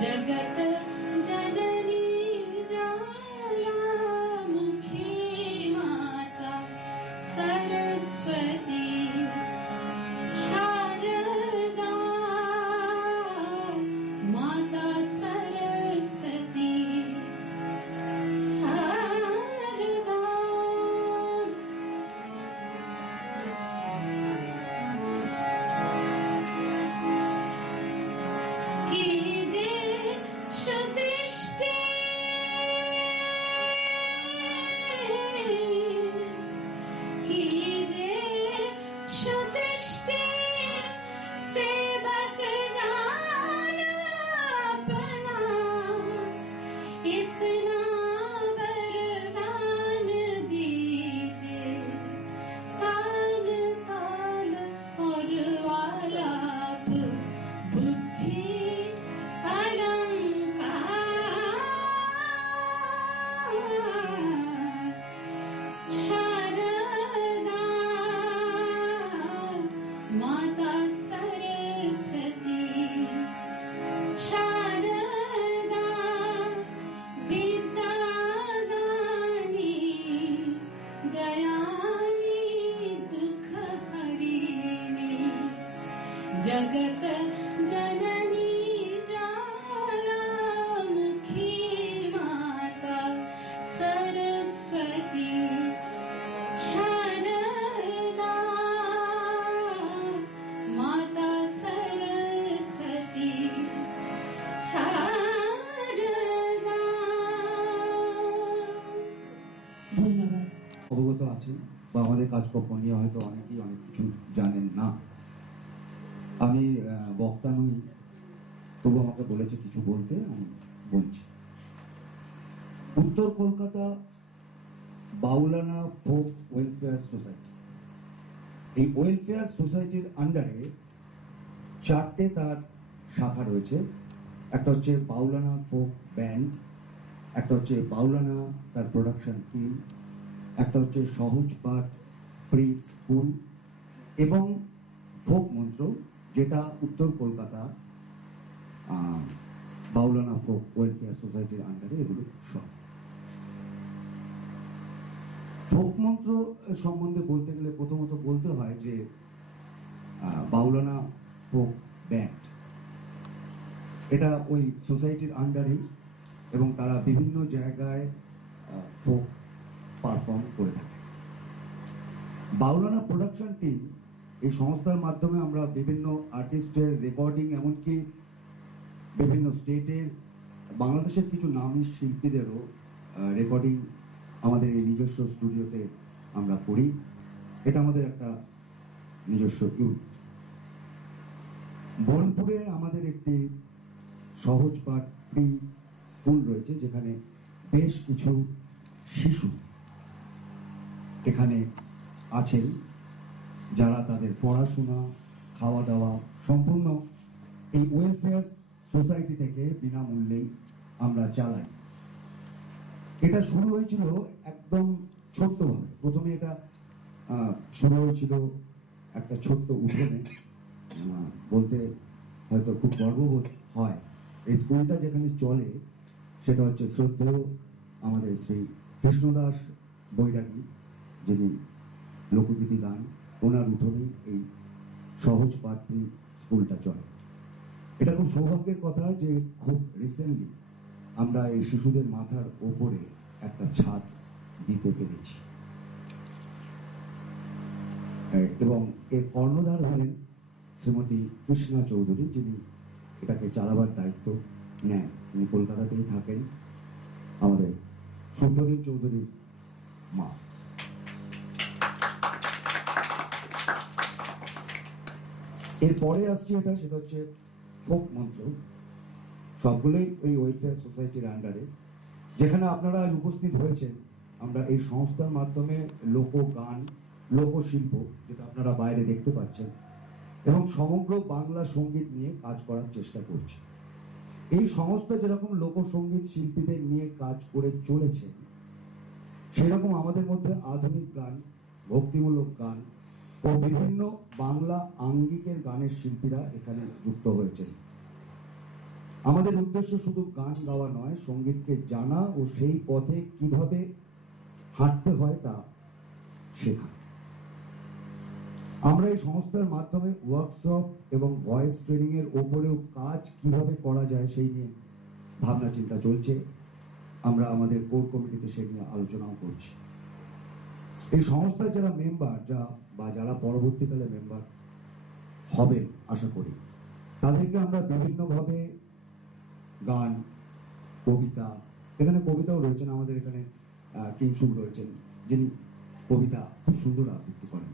जगत जननी ज्वालामुखी माता सरस्वती शारदा माता सरस्वती शारदा कीजे सुदृष्टि कीजे सुदृष्टि सेवक जान अपना इतना वरदान दीजिए तान ताल और वालाप बुद्धि शारदा माता सरस्वती शारदा विद्यादानी दयानी दुख हरिणी जगत जननी ज्वालामुखी माता सरस्वती शारदा माता सरस्वती शारदा। ধন্যবাদ। অবগত আছেন বা আমাদের কাজকর্ম নিয়ে হয়তো অনেকেই অনেক কিছু জানেন না। আমি বক্তা নই, তবু আমাকে বলেছে কিছু বলতে, আমি বলছি। উত্তর কলকাতা বাউলানা ফোক ওয়েলফেয়ার সোসাইটি, এই ওয়েলফেয়ার সোসাইটির আন্ডারে 4টে তার শাখা রয়েছে। একটা হচ্ছে বাউলানা ফোক ব্যান্ড, একটা হচ্ছে বাউলানা তার প্রোডাকশন টিম, একটা হচ্ছে সহজ পাঠ প্রি স্কুল এবং ফোক মন্ত্র, যেটা উত্তর কলকাতা বাউলানা ফোক ওয়েলফেয়ার সোসাইটির আন্ডারে এগুলো সব। ফোক মন্ত্র সম্বন্ধে বলতে গেলে প্রথমত বলতে হয় যে বাউলানা ফোক ব্যান্ড এটা ওই সোসাইটির আন্ডারেই, এবং তারা বিভিন্ন জায়গায় ফোক পারফর্ম করে থাকে। বাউলানা প্রোডাকশন টিম, এই সংস্থার মাধ্যমে আমরা বিভিন্ন আর্টিস্টের রেকর্ডিং, এমনকি বিভিন্ন স্টেটের বাংলাদেশের কিছু নামী শিল্পীদেরও রেকর্ডিং আমাদের এই নিজস্ব স্টুডিওতে আমরা করি। এটা আমাদের একটা নিজস্ব ইউনিট। বোলপুরে আমাদের একটি সহজ পাঠ প্রি স্কুল রয়েছে, যেখানে বেশ কিছু শিশু এখানে আছেন, যারা তাদের পড়াশোনা, খাওয়া দাওয়া সম্পূর্ণ এই ওয়েলফেয়ার সোসাইটি থেকে বিনামূল্যেই আমরা চালাই। এটা শুরু হয়েছিল একদম ছোট্টভাবে। প্রথমে এটা শুরু হয়েছিল একটা ছোট্ট উঠোনে, বলতে হয়তো খুব গর্ববোধ হয়। এই স্কুলটা যেখানে চলে সেটা হচ্ছে শ্রদ্ধেয় আমাদের শ্রী কৃষ্ণদাস বৈরাগী, যিনি লোকগীতি গান, ওনার উঠোনেই এই সহজ পাঠী স্কুলটা চলে। এটা খুব সৌভাগ্যের কথা যে খুব রিসেন্টলি আমরা এই শিশুদের মাথার ওপরে একটা ছাদ দিতে পেরেছি, এবং এর কর্ণধার হলেন শ্রীমতী কৃষ্ণা চৌধুরী, যিনি এটাকে চালাবার দায়িত্ব নেন। তিনি কলকাতাতেই থাকেন, আমাদের সুপ্রদীপ চৌধুরীর মা। এরপরে আসছে সেটা হচ্ছে ফোক মন্ত্র, সবগুলোই ওই ওয়েলফেয়ার সোসাইটির আন্ডারে। যেখানে আপনারা আজ উপস্থিত হয়েছেন, আমরা এই সংস্থার মাধ্যমে লোকগান, লোকশিল্প, যেটা আপনারা বাইরে দেখতে পাচ্ছেন, এবং সমগ্র বাংলা সঙ্গীত নিয়ে কাজ করার চেষ্টা করছি। এই সংস্থা যেরকম লোকসঙ্গীত শিল্পীদের নিয়ে কাজ করে চলেছে, সেরকম আমাদের মধ্যে আধুনিক গান, ভক্তিমূলক গান ও বিভিন্ন বাংলা আঙ্গিকের গানের শিল্পীরা এখানে যুক্ত হয়েছেন। আমাদের উদ্দেশ্য শুধু গান গাওয়া নয়, সঙ্গীতকে জানা ও সেই পথে কিভাবে হাঁটতে হয় তা শেখা। আমরা এই সংস্থার মাধ্যমে ওয়ার্কশপ এবং ভয়েস ট্রেনিং এর ওপরেও কাজ কিভাবে করা যায় সেই নিয়ে ভাবনা চিন্তা চলছে। আমরা আমাদের কোর কমিটিতে সেই নিয়ে আলোচনাও করছি। এই সংস্থার যারা মেম্বার বা যারা পরবর্তীকালে মেম্বার হবেন আশা করি, তাদেরকে আমরা বিভিন্নভাবে গান, কবিতা, এখানে কবিতাও রয়েছেন, আমাদের এখানে কিংশুক রয়েছেন যিনি কবিতা খুব সুন্দর আবৃত্তি করেন।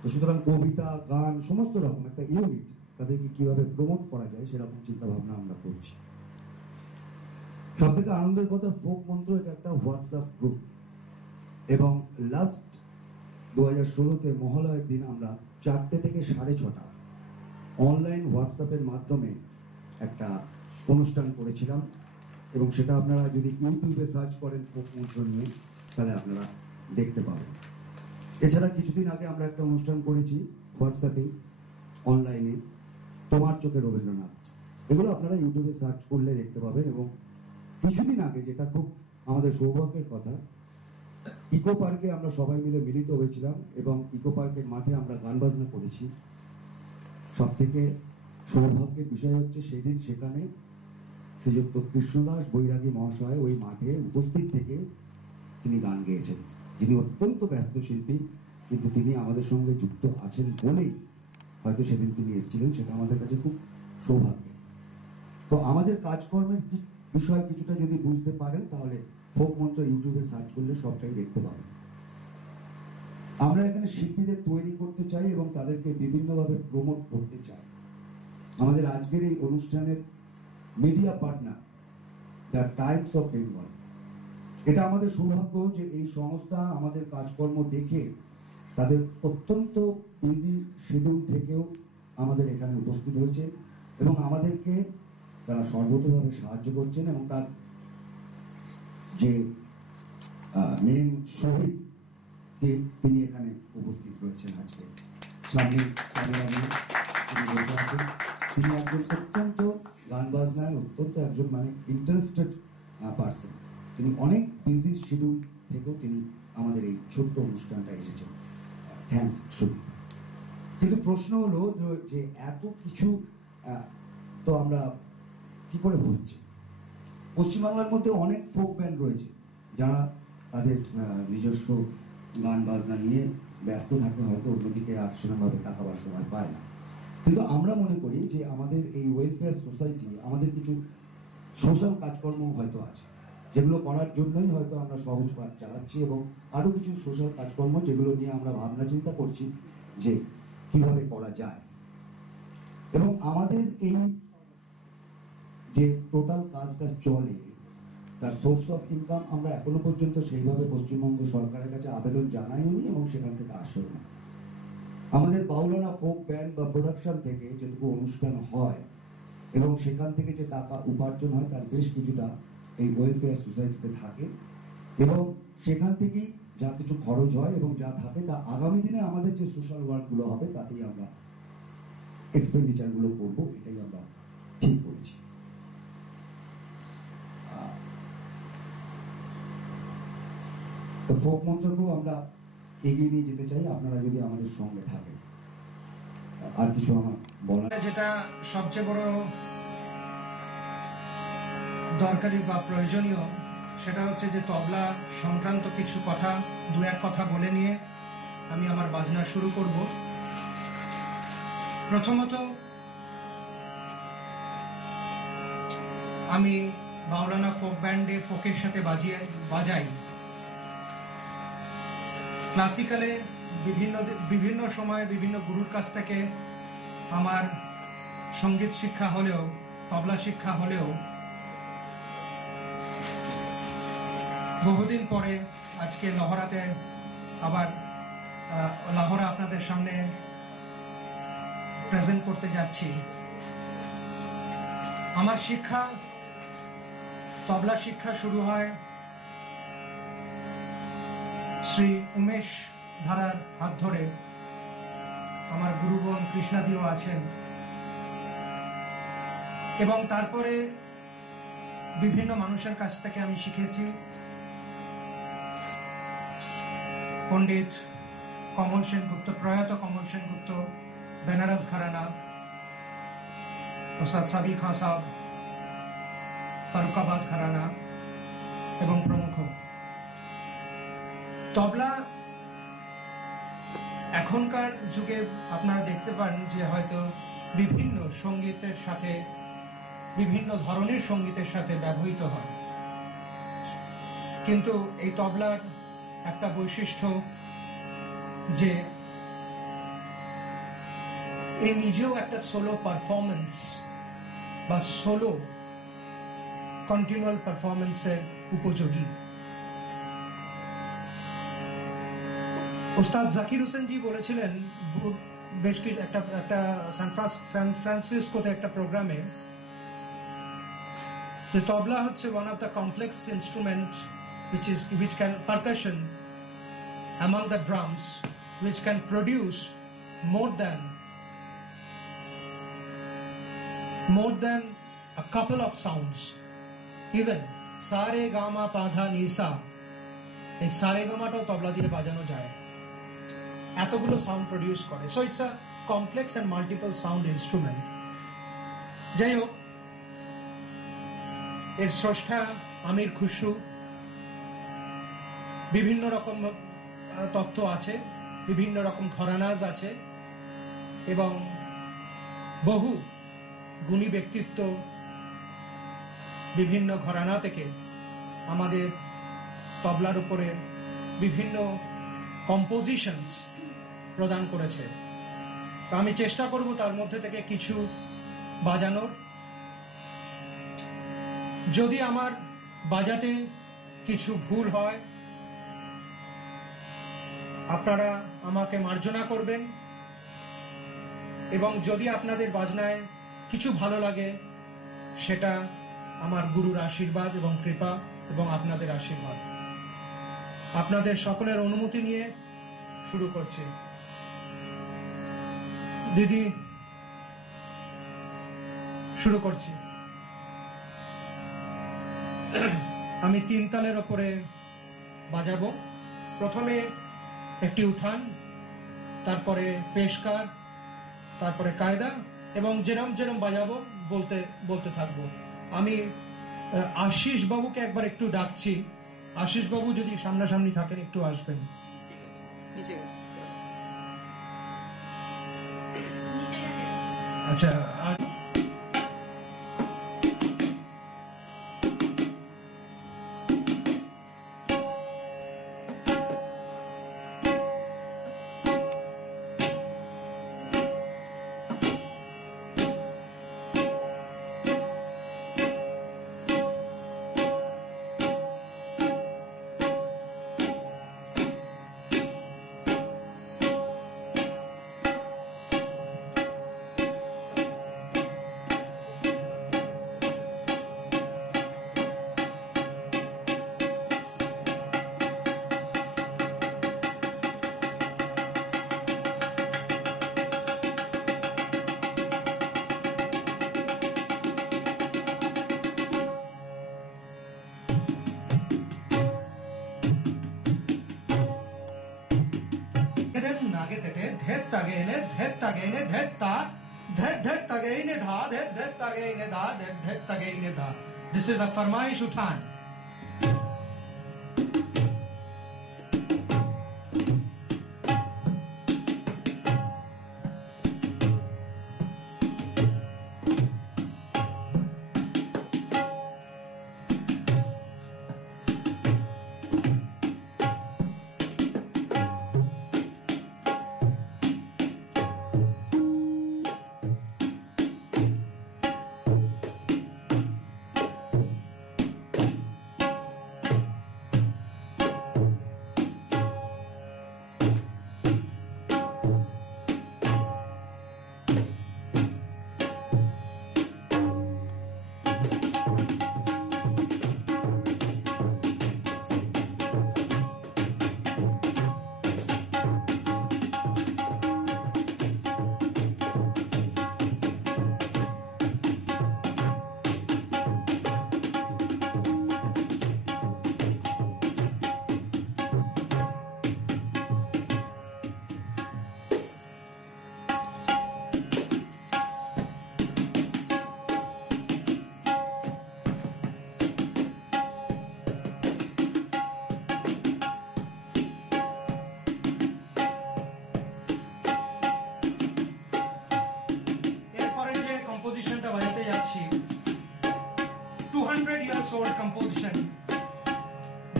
তো সুতরাং কবিতা, গান, সমস্ত রকম একটা ইউনিট, তাদেরকে কিভাবে প্রমোট করা যায় সেরকম চিন্তা ভাবনা আমরা করছি। সব থেকে আনন্দের কথা, ফোক মন্ত্র এটা একটা হোয়াটসঅ্যাপ গ্রুপ, এবং লাস্ট 2016-তে মহালয়ের দিন আমরা 4টে থেকে 6:30 অনলাইন হোয়াটসঅ্যাপের মাধ্যমে একটা অনুষ্ঠান করেছিলাম, এবং সেটা আপনারা যদি ইউটিউবে সার্চ করেন ফোক মন্ত্র নিয়ে, তাহলে আপনারা দেখতে পাবেন। এছাড়া কিছুদিন আগে আমরা একটা অনুষ্ঠান করেছি হোয়াটসঅ্যাপে, অনলাইনে, তোমার চোখে রবীন্দ্রনাথ। এগুলো আপনারা ইউটিউবে সার্চ করলে দেখতে পাবেন। এবং কিছুদিন আগে, যেটা খুব আমাদের সৌভাগ্যের কথা, ইকো পার্কে আমরা সবাই মিলে মিলিত হয়েছিলাম, এবং ইকো পার্কের মাঠে আমরা গান বাজনা করেছি। সব থেকে সৌভাগ্যের বিষয় হচ্ছে সেদিন সেখানে শ্রীযুক্ত কৃষ্ণদাস বৈরাগী মহাশয় ওই মাঠে উপস্থিত থেকে তিনি গান গেয়েছেন। যিনি অত্যন্ত ব্যস্ত শিল্পী, কিন্তু তিনি আমাদের সঙ্গে যুক্ত আছেন বলেই হয়তো সেদিন তিনি এসেছিলেন, সেটা আমাদের কাছে খুব সৌভাগ্য। তো আমাদের কাজকর্মের বিষয় কিছুটা যদি বুঝতে পারেন, তাহলে ফোক মন্ত্র ইউটিউবে সার্চ করলে সবটাই দেখতে পাবেন। আমরা এখানে শিল্পীদের তৈরি করতে চাই এবং তাদেরকে বিভিন্নভাবে প্রমোট করতে চাই। আমাদের আজকের এই অনুষ্ঠানের media partner the Times of Bengal. এটা আমাদের সৌভাগ্য যে এই সংস্থা আমাদের কাজকর্ম দেখে তাদের অত্যন্ত বিজি শিডিউল থেকেও আমাদের এখানে উপস্থিত হয়েছে, এবং আমাদেরকে তারা সর্বতভাবে সাহায্য করছেন। এবং তার যে মেন শহীদ, তিনি এখানে উপস্থিত রয়েছেন আজকে সামনে ক্যামেরা নিয়ে। তিনি একজন অত্যন্ত গান বাজনায় অত্যন্ত একজন ইন্টারেস্টেড পার্সন। তিনি অনেক বিজি শিডিউল থেকেও তিনি আমাদের এই ছোট্ট অনুষ্ঠানটা এসেছেন। থ্যাঙ্কস শহীদ। কিন্তু প্রশ্ন হলো যে এত কিছু তো আমরা কি করে হচ্ছে? পশ্চিমবাংলার মধ্যে অনেক ফোক ব্যান্ড রয়েছে যারা তাদের নিজস্ব গান বাজনা নিয়ে ব্যস্ত থাকে, হয়তো অন্যদিকে আর সেরকমভাবে তাকাবার সময় পায় না। কিন্তু আমরা মনে করি যে আমাদের এই ওয়েলফেয়ার সোসাইটি, আমাদের কিছু সোশ্যাল কাজকর্ম হয়তো আছে, যেগুলো করার জন্যই হয়তো আমরা সহজ পাঠ চালাচ্ছি, এবং আরো কিছু সোশ্যাল কাজকর্ম যেগুলো নিয়ে আমরা ভাবনা চিন্তা করছি যে কিভাবে করা যায়। এবং আমাদের এই যে টোটাল কাজটা চলে, তার সোর্স অফ ইনকাম আমরা এখনো পর্যন্ত সেইভাবে পশ্চিমবঙ্গ সরকারের কাছে আবেদন জানাইনি, এবং সেখান থেকে আসেও না। আমাদের বাউলানা ফোক ব্যান্ড বা প্রোডাকশন থেকে যেটুকু অনুষ্ঠান হয় এবং সেখান থেকে যে টাকা উপার্জন হয়, তার বেশ কিছুটা এই ওয়েলফেয়ার সোসাইটিতে থাকে, এবং সেখান থেকেই যা কিছু খরচ হয় এবং যা থাকে তা আগামী দিনে আমাদের যে সোশ্যাল ওয়ার্ক গুলো হবে তাতেই আমরা এক্সপেন্ডিচার গুলো করবো, এটাই আমরা ঠিক করেছি। তো ফোক মন্ত্রকেও আমরা এগিয়ে নিয়ে যেতে চাই, আপনারা যদি আমাদের সঙ্গে থাকেন। আর কিছু আমার বলার, যেটা সবচেয়ে বড় দরকারি বা প্রয়োজনীয়, সেটা হচ্ছে যে তবলা সংক্রান্ত কিছু কথা, দু এক কথা বলে নিয়ে আমি আমার বাজনা শুরু করব। প্রথমত আমি বাউলানা ফোক ব্যান্ডে ফোকের সাথে বাজাই। ক্লাসিক্যালে বিভিন্ন সময়ে বিভিন্ন গুরুর কাছ থেকে আমার সঙ্গীত শিক্ষা হলেও, তবলা শিক্ষা হলেও, বহুদিন পরে আজকে লহরাতে আবার লাহোরা আপনাদের সামনে প্রেজেন্ট করতে যাচ্ছি। আমার শিক্ষা, তবলা শিক্ষা শুরু হয় শ্রী উমেশ ধারার হাত ধরে। আমার গুরুগণ কৃষ্ণাদিও আছেন, এবং তারপরে বিভিন্ন মানুষের কাছ থেকে আমি শিখেছি। পণ্ডিত কমল সেনগুপ্ত, প্রয়াত কমল সেনগুপ্ত, বেনারস ঘরানা, ওস্তাদ সাবি খাঁ সাহেব, ফারুকাবাদ ঘরানা এবং প্রমুখ। তবলা এখনকার যুগে আপনারা দেখতে পান যে হয়তো বিভিন্ন সঙ্গীতের সাথে, বিভিন্ন ধরনের সঙ্গীতের সাথে ব্যবহৃত হয়, কিন্তু এই তবলার একটা বৈশিষ্ট্য যে এই নিজেও একটা সোলো পারফরমেন্স বা সোলো কন্টিনিউয়াল পারফরমেন্সের উপযোগী। ওস্তাদ জাকির হোসেন জি বলেছিলেন বেশ কিছু একটা সান ফ্রান্সিসকোতে একটা প্রোগ্রামে, যে তবলা হচ্ছে one of the complex instrument which can percussion among the drums, which can produce more than a couple of sounds. Even sare gama padha nisa, এই সারে গামাটাও তবলা দিয়ে বাজানো যায়, এতগুলো সাউন্ড প্রডিউস করে। So it's a complex and multiple sound instrument. যাই হোক, এর স্রষ্টা আমির খুসরু। বিভিন্ন রকম তত্ত্ব আছে, বিভিন্ন রকম ঘরানাজ আছে, এবং বহু গুণী ব্যক্তিত্ব বিভিন্ন ঘরানা থেকে আমাদের তবলার উপরে বিভিন্ন কম্পোজিশনস প্রদান করেছে। তো আমি চেষ্টা করব তার মধ্যে থেকে কিছু বাজানোর। যদি আমার বাজাতে কিছু ভুল হয়, আপনারা আমাকে মার্জনা করবেন, এবং যদি আপনাদের বাজনায় কিছু ভালো লাগে, সেটা আমার গুরুর আশীর্বাদ এবং কৃপা এবং আপনাদের আশীর্বাদ। আপনাদের সকলের অনুমতি নিয়ে শুরু করছি। দিদি, শুরু করছি। আমি 3 তালের ওপরে বাজাবো। প্রথমে একটি উঠান, তারপরে পেশকার, তারপরে কায়দা, এবং যেরম যেরম বাজাবো বলতে থাকবো। আমি আশিস বাবুকে একবার একটু ডাকছি। আশিস বাবু যদি সামনাসামনি থাকেন একটু আসবেন। আচ্ছা, This is a फरमाइश उठान।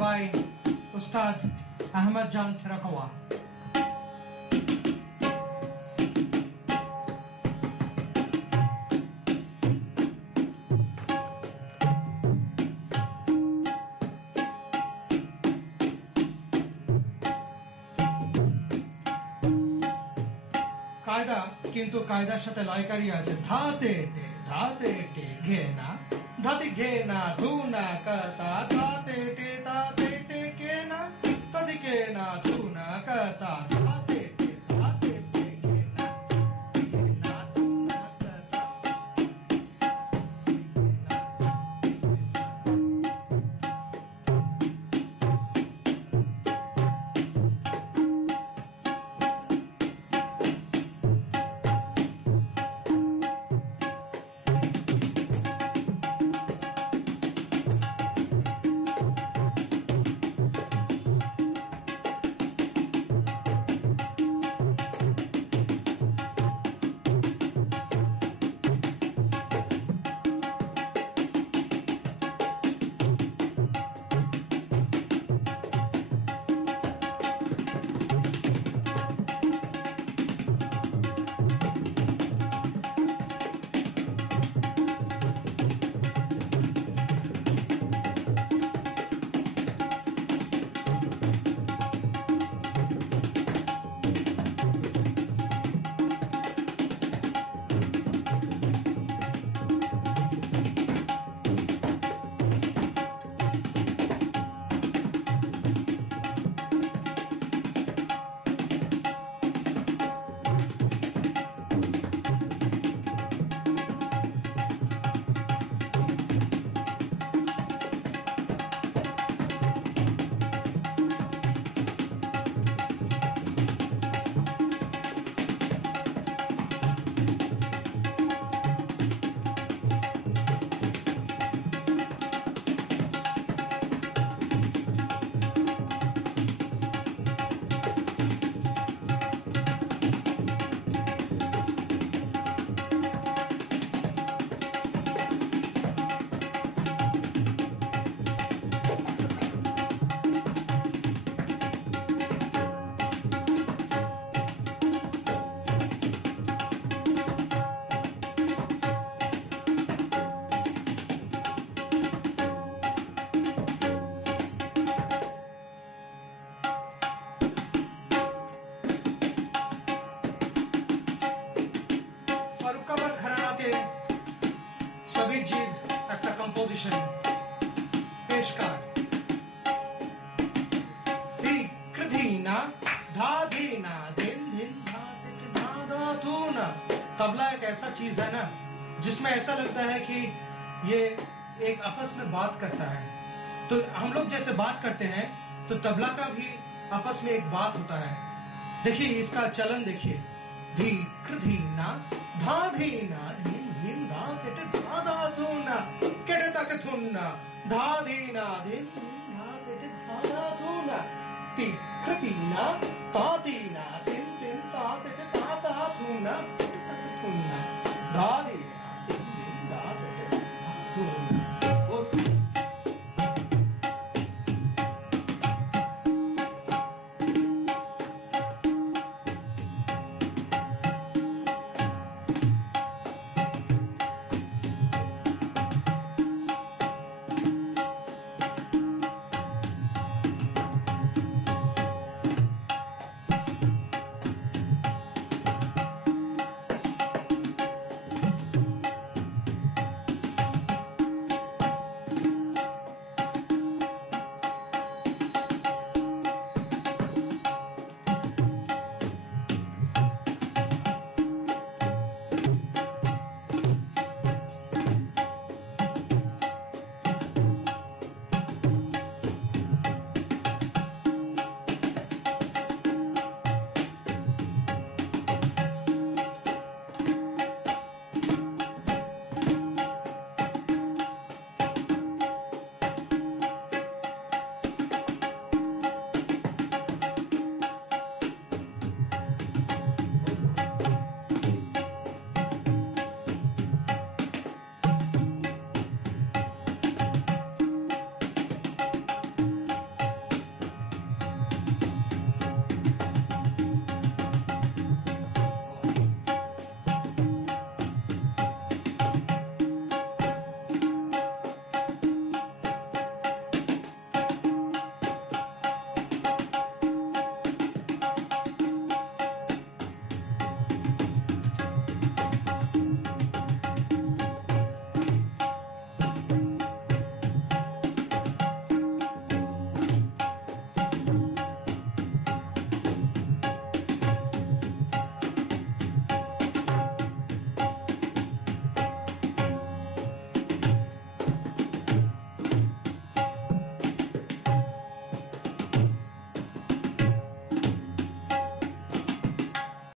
by Ustad Ahmad Jan Thirakawa. কায়দা কিন্তু কায়দার সাথে লয়কারি আছে ধাতে টে ঘে না ধাতি ঘে না ধু না কতা ধাতে টে কে না তদি কে না ধু না কতা ধাতে টে ঘে না ধু না কতা सबीर जी একটা কম্পোজিশন পেশকার धीना धा धीना दिन दिन धा धा धूना। तबला एक ऐसा चीज है ना जिसमें ऐसा लगता है कि ये एक आपस में बात करता है। तो हम लोग जैसे बात करते हैं तो तबला का भी आपस में एक बात होता है। देखिए इसका चलन देखिए धीना धा धीना धीन धीन धा तेटे धा धा धूना केटे तक धूना धा धीना धीन धीन धा तेटे धा धा धूना ती कृतीना ता दीना